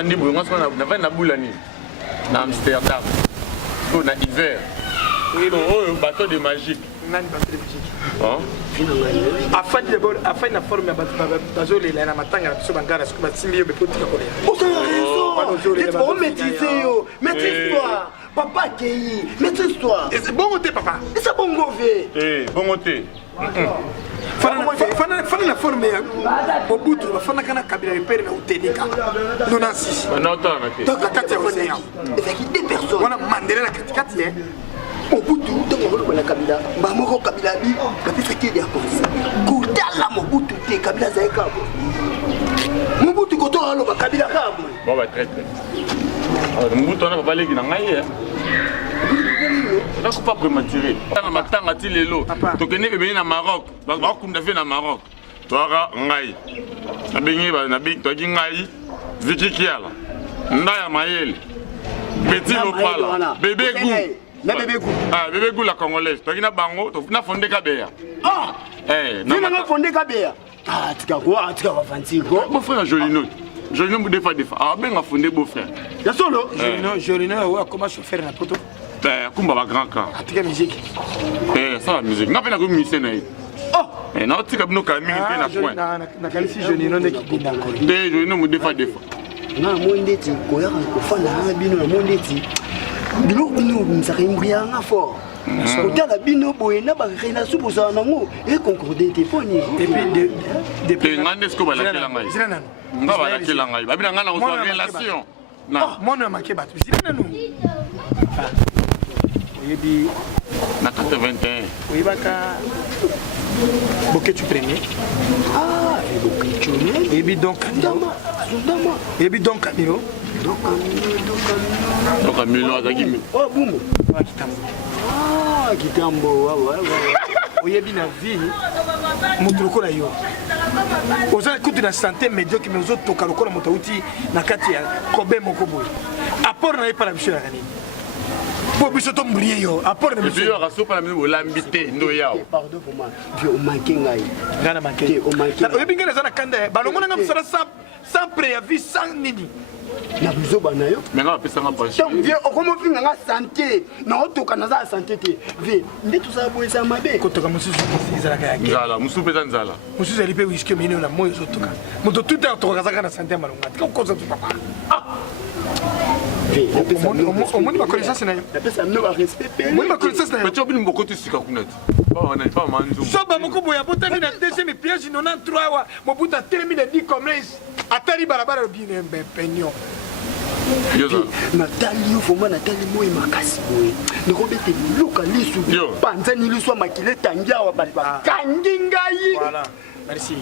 vandi boulot, on a fait la boule dans Amsterdam. On a hiver. Oui, bon, bateau de magique. Nani bateau de magique. Afin d'abord, afin de former bateau les la matanga sur bangara sur basimio be potika kole. Oh, tu as raison. Tu vas maîtriser yo. Maîtrise-toi. Papa Kei, maîtrise-toi. Et c'est bon côté papa. Et c'est bon mauvais. Bon côté. Fana la forme ya Mobutu bafana kana kabila repere na utenika. Nonansi. Non, attends, donc la kati ya océan. Avec des personnes. Wana Mandela na katikati hein. Mobutu donc na kabila ba moko kabila bi ba pesa ki ya polisi. Kutala Mobutu te kabila za ekabo. Mobutu koto alo ba kabila kabo. Bon bah très. Mobutu on a pas légui na ngai. On a pas prématuré. Matanga ti lelo. Tokene bébé na Maroc. Ba kumda fe na Maroc. Toara ngai. Na bengi ba na big to ngai. Viki kiala. Ndaya mayele. Petit Lopala. Bébé Gou. Na bébé Gou. Ah, bébé Gou la congolaise. Tokina bango, to na fondé Kabeya. Ah. Na fondé Kabeya. Ah, tika va fanti ko. Mon frère Jolino. Jolino mu defa. Ah, ben a fondé beau frère. Ya solo. Jolino ouais comment chauffeur na poto. Kumba ba grand camp. Atika musique. Ça la musique. Na pena ko musicien na. Oh. Na tika bino ka mingi pe na point. Na kalisi Jolino ne kibinda ko. Jolino mu defa. Na mondeti ko ya ko fana bino na mondeti. Bino msaka imbria nga fort. Otala bino boye na ba rena subuza nango e concordé téléphone. Et puis de ngande sko ba la ngai. Nga ba la ngai. Ba bina ngana ko relation. Na mona makeba tu. Zina no. Oyebi na 81. Oyebaka Boketu premier. Ah, Boketu. Oyebi donc Dama. Oyebi donc Camilo. Donc Camilo azaki. Oh Bumbo. Ah Kitambo. Ah Kitambo. Ouais. Oyebi na vie mutu lokola yo. Oza kutu na santé médiocre mais ozo toka lokola mutu uti na kati ya kobe moko boy. Apport na epala biso ya kanini. Pour biso to mbriye yo. Apport na biso. Yo rasopa na biso lambité ndo yao. Pardon pour moi. Vieux manqué ngai. Ngana manqué. Oyebi ngana za na kanda balongo na msala sans préavis sans nini. Na bizoba na yo. Mais nga pesa nga pension. Donc vieux okomo finga nga santé. Na otoka na za santé te. Vieux nde tout ça boye ça mabe. Kotoka mususu izala ka yake. Nzala mususu pesa nzala. Mususu alipe whisky mino na moyo zotoka. Muto tout à toka za kana santé malonga. Tika koza tu papa. Ah. Au moins ma connaissance na yo. La personne ne va respecter. Moi ma connaissance na yo. Mais tu as bien beaucoup de sika kunati. Pas on a pas manzo. Soba moko boya botami na deuxième piège 93 wa mobuta termine 10 commerce. Atari barabara bien penyo. Natali yo foma Natali moi makasi boye. Nikobete luka lisu. Panza ni lisu makile tangia wa bali ba. Kandingai. Voilà. Merci.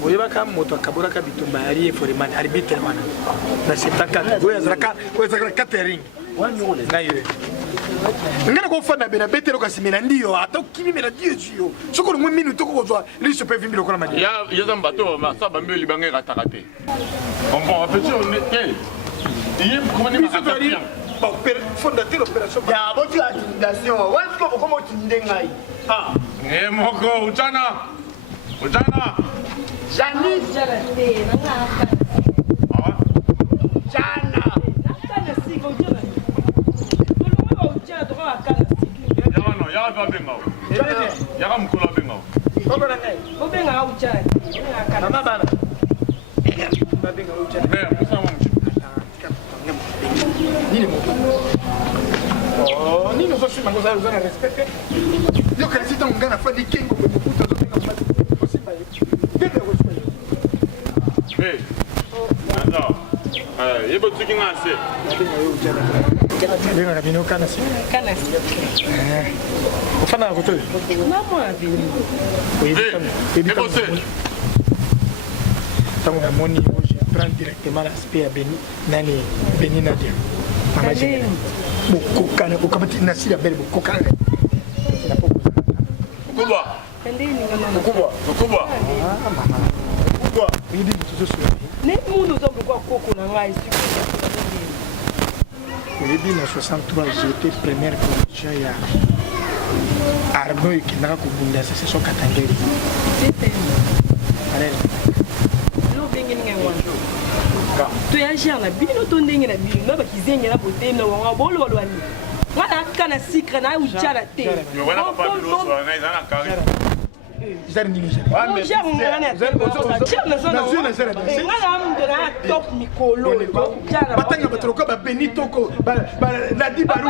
Moi baka moto kabura ka bitumba yari foreman arbitre wana. Na setaka boya zaka catering. Wani wona ngayo. Ngana ko fana bena betero kasimena ndio ata kimi mena dio jio. Soko le minu to ko zo lisu pe vimbi lokola madi. Ya zambato ma sa bambe libanga ratakate. On va petit on est il comment on va fondateur opération. Ya boti intimidation. Wani ko ko mo tindengai. Ah. Moko ujana. Jani Jana. Venga, vino canasi. Ufana kutoa. Mama vile. Tangu na moni je prends directement l'aspect à Beni Nadia. Mama je. Bukukana ukamati nasi ya bele bukukana. Kubwa. Kubwa. Ah mama. Kubwa. Idi tuzo ne mundu zo kwa koko na ngai siku. Oyebi na 63 j'étais première production ya Arnaud ikindaka kubunda sasa so katangeli. C'était. Allez. No bingin ngai wanjo. toyagere na bino to ndenge na bino na bakizenge na bote na wanga bolo walwani ngana kana sikra na ujala te Zari ningi je. Batanga batroka ba Benito ko ba la di baru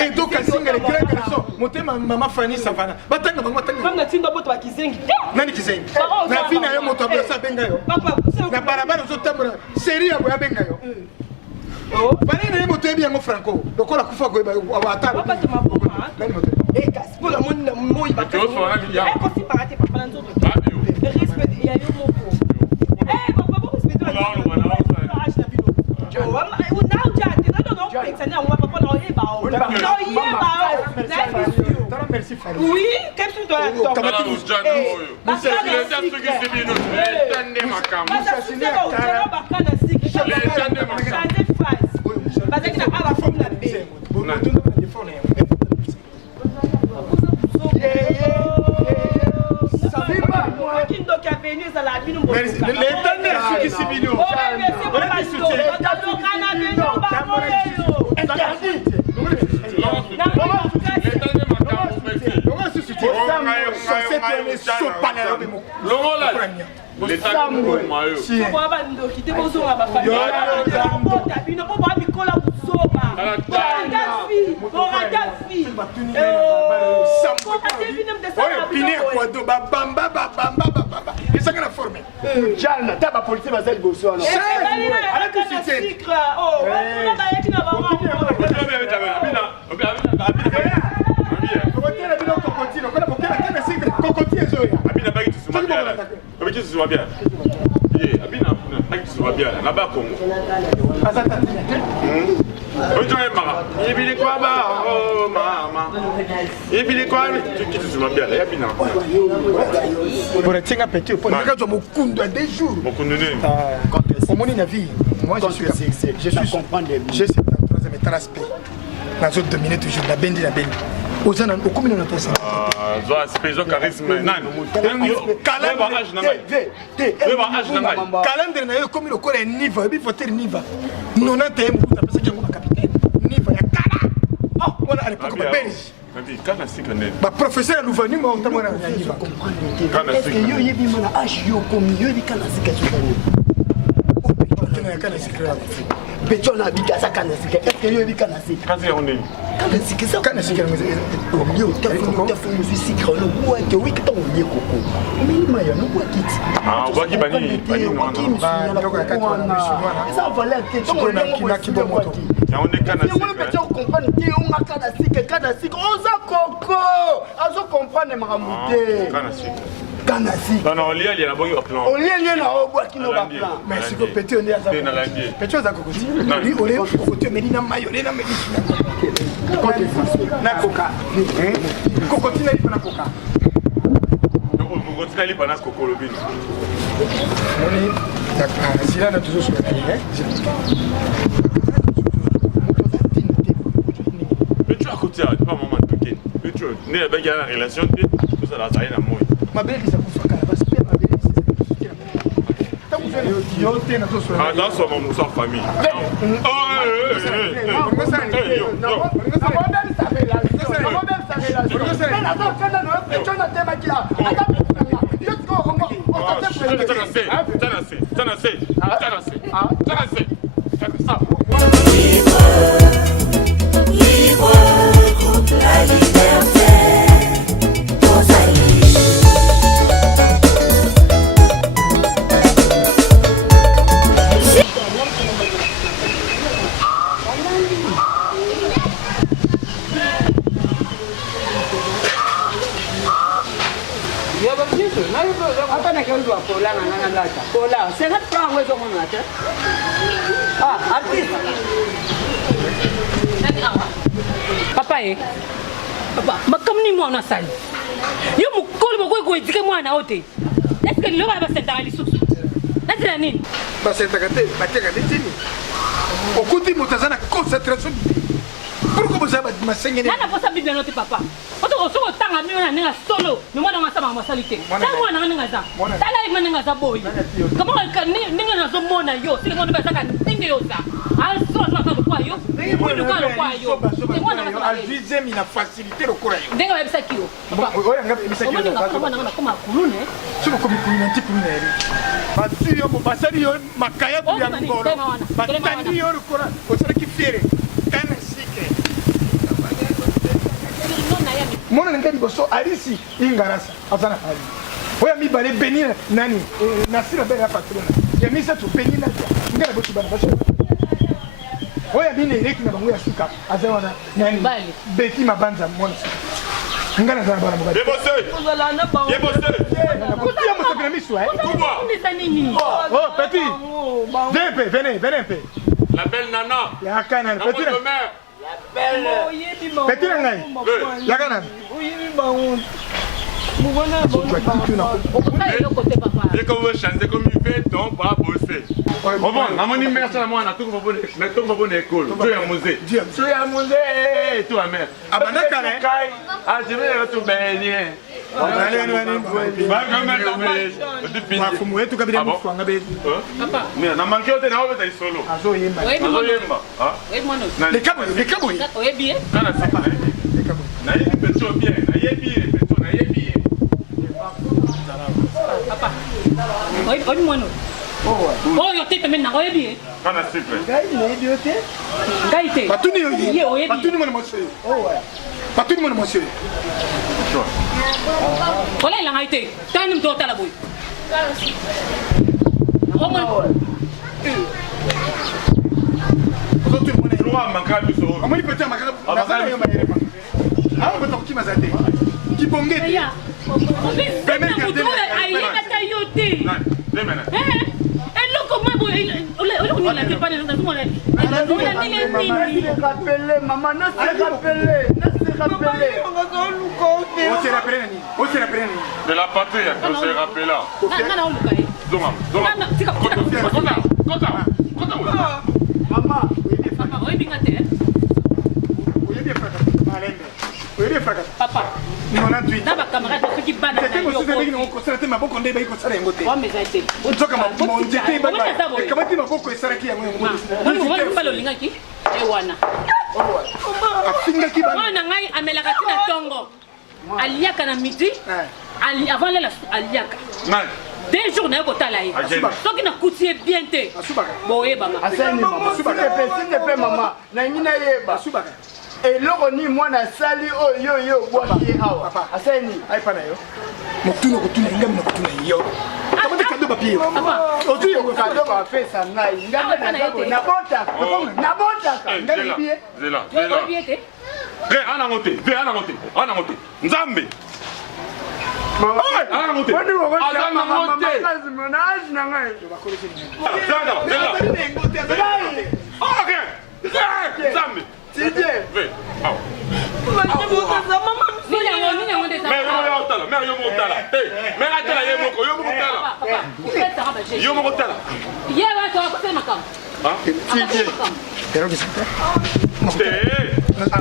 et donc asinga le grand garçon motema mama Fanny Savana batanga batanga tinda boto bakizengi nani kizengi na fina yo moto abasa benga yo na barabara zo tambura série ya boya benga yo bana na moto ebi yango franco lokola kufa ko ba atala papa te maboma et kasi pour la monde moi ba ko si parate papa na nzoto respect ya yo moko papa bo respect la merci Fanny. Oui, qu'est-ce que tu as dit? Je suis 73e transpect. Dans autres 2 minutes toujours la bendi la bendi. Ozana okomina na tasa. Zo aspect zo charisme nani. Calendrier na yo komi lokola Niva, bi voter Niva. 91 mbuta pesa kango ba capitaine. Niva ya kala. Oh, on a l'époque ba Belge. Kana sika nene. Ba professeur Louvani mo ntamona na Niva. Est-ce que yo yebi mana age yo komi yo yebi kana sika sukani. Kana sika. Beton a bika sa kana sika. Est-ce que yo yebi kana sika? Kazi ya oneni. Kana sika sa kana sika mo. Yo tafu sika no kwa ke wiki to ye koko. Mimi mayo no kwa kiti. Ah, waki bani ba ndoko ya kati wana mshimwana. Ça valait que to na kina kibomoto. Ya onde kana sika. Yo mpe to comprendre que on a kana sika. Oza koko. Azo comprendre makamute. Kana sika. Kana sika. Non, lié na bongi plan. On lié na obwa kino ba plan. Mais si ko petit on est à ça. Petit za kokoti. Ni ole kokoti medina mayo le na medina. Na coca. Kokoti na ipa na coca. Kokoti na ipa na coco lobini. Oni d'accord. Sila na toujours sur la Mais tu as côté pas maman de Pékin. Mais tu ne pas gagner la relation tout ça là ça ina moi. Ma belle ça kufa kana basi pia ma belle Ah, dans son famille. Papa papa makamni mwana sali yo mukolo moko edike mwana ote est-ce que lo ba senta ali susu natira nini ba senta kate bateka ditini okuti mutazana concentration Pourquoi vous avez ma seigneur? Nana posa Bible note papa. Oto soko tanga mi na ninga solo. Mi mwana ngasa ma salite. Tanga mwana ninga za. Tala ima ninga za boy. Kama ka ninga na zo mona yo. Sile mwana basaka ninga yo za. Al so na ka kwa yo. Mwana kwa yo. Mwana ngasa. Al deuxième il a facilité le courage. Ndenga webisa kilo. Papa. Oya ngapi bisa kilo. Mwana ngana kama kulune. Sio comme kulune anti kulune. Basi yo basari yo makaya tu ya ngoro. Batani yo kora. Osara kifere. Kana sike. Mwana ngani boso alisi ingarasa. Azana hali. Oya mi bale benir nani? Nasira bela patrona. Ya misa tu benina. Ngana boso bana boso. Oya bine reki na bangu ya suka. Azana nani? Beti mabanza mwana. Ngana zana bana mugadi. Yebose. Kutia msafiri misu Kubwa. Oh petit. Venez un peu. La belle nana. Ya kana petit. Petit ngai. Ya kana. Et comme vous chantez comme il fait, donc pas bosser. Bon, maman dit merci à moi, on a tout pour bonne école. Tu es amusé. Tu es amusé, tu es mère. Ah, bah, d'accord. Ah, je vais retourner baigner. Mais na manqué au ténor avec solo. Azo yemba. Ah. Les cabos. Oyebi. Kana papa. Na yebi pecho bien, na yebi pecho, na yebi. Papa. Oyebi mono. Oh, yo te pemena oyebi. Kana super. Ngai na idiote. Ngai te. Patuni yo. Ye oyebi. Patuni mono monsieur. Oh ouais. Patuni mono monsieur. Wala la ngai te. Tani mto tala boy. Loi manquable sur. Comment il peut être manquable? Bazana yo mayere pa. Ah, on peut toki mazate. Ki bongete. Ya. Pemena mto ayeka tayote. Demena. Eloko mabo ole la te pana nda tumole. Ona nile nini. Maman, ne se rappelle. On se rappelle. De la patrie, on se rappelle là. Nana oluka e. Doma. Kota. Maman, Papa oyebi ngate. Oyebi fraka. Papa. Mon enduit. Na ba camarade soki bana na C'était yo. aussi avec nous constater ma boko ndeba iko sara ngote. Wa meza te. Nzoka mon njete ba. Kama ti maboko esara ki ya ngote. Wani mbalo lingaki? Ewana. Afinga ki ba. Mwana ngai amelaka tina tongo. Aliaka na midi. Ali avant la aliaka. Nai. 2 jours na yo kotala ye. Soki na kutie bien te. Boye banga. asani maman. S'il te plaît maman. Na ngina yeba. Eloko ni mwana sali oyo bwaki awa. Asani. Ai pana yo. Mokutuna kutuna ngam na kutuna yo. Kama te kado papier. Otu yo kado ba pesa ngai. Ngamba na bota. Na bota. Ngai bie. Zela. Yo biete. Ana ngote. Nzambe. Maman. Ana ngote. Wani wo Ana ngote. OK. Nzambe. Tije. Ve. Au.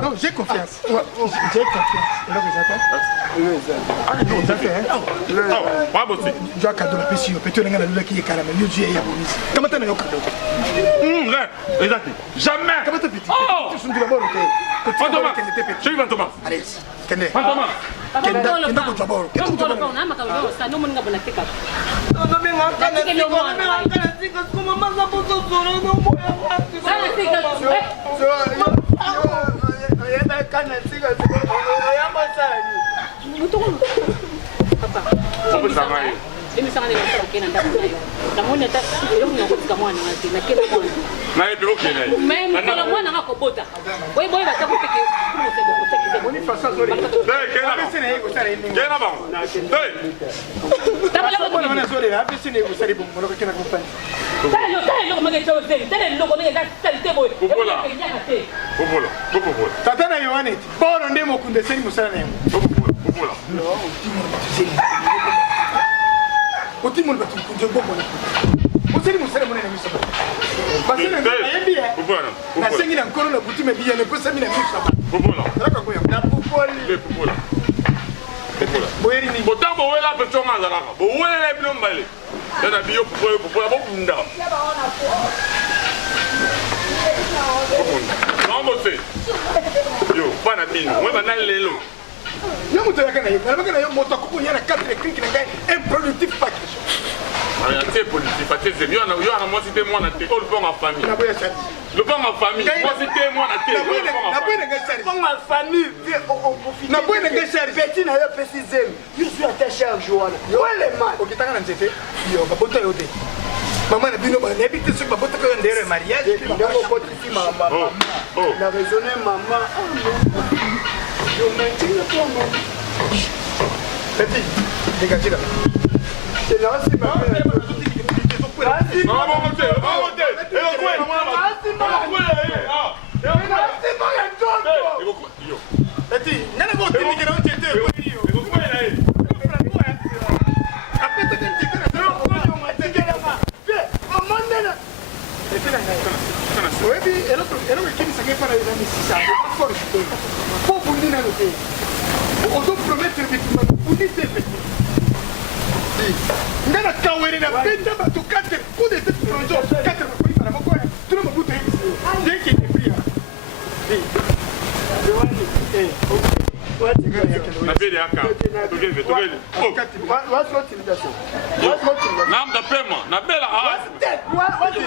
Non, j'ai confiance. Je vais cadeau la pêche, peut-être que la qui est carrément, je vais y avoir. Comment tu as eu cadeau? Exact. Jamais. Comment tu as petit? Oh! Tu es d'abord Fantomas. Je suis Fantomas. Allez, Kende. Fantomas. Tata Yohanet, bora ndemo kundeseni musana nemo. Otimo le batu kunje bombo na. osali mosala monene miso basala nayebi nasengi na nkolo na butu me biya nepesami na miso na pupoli boyeri nini botango bowela mpe ntongo azalaka bowelela bino mbale tana biyo popola bokunda nambose yo bana bino mwe bana lelo yo moto yaka na ye nalabaka na yo moto akokonya na cadre clinique na ngai improductif pas question te politique ate yo ana mwasi te mwana te o luponga famille naboya sadi luponga famille mwasi te mwana te naboya na ngai sadi Bonga famille vie au profiter. naboya na ngai sadi Petit na yo pesi zem. Yo suis à ta charge wana. Yo le man. okitanga na nzete yo babota yo te mama na bino bayebi te soki babotaka yo ndere mariage Ndango kotisi mama. Na raisonner maman. Yo maintiens toi non. petit dégagez là C'est là c'est ma mère. petit nana ko tindikira o tete ko yo apeta ke tete na ko yo matekela ma fe amandela tete na ngai oyebi eloko ekinisa ngai mpona eza misisa force te po bundi nano te ozo promettre bitima bundi te peti nga na kawere na benda bato 4 coup de tête plongeon 4 bakoyima na moko tuna mabuta yebisi ndenge ekepria nabeli aka togeli What's your intimidation? namda pema nabela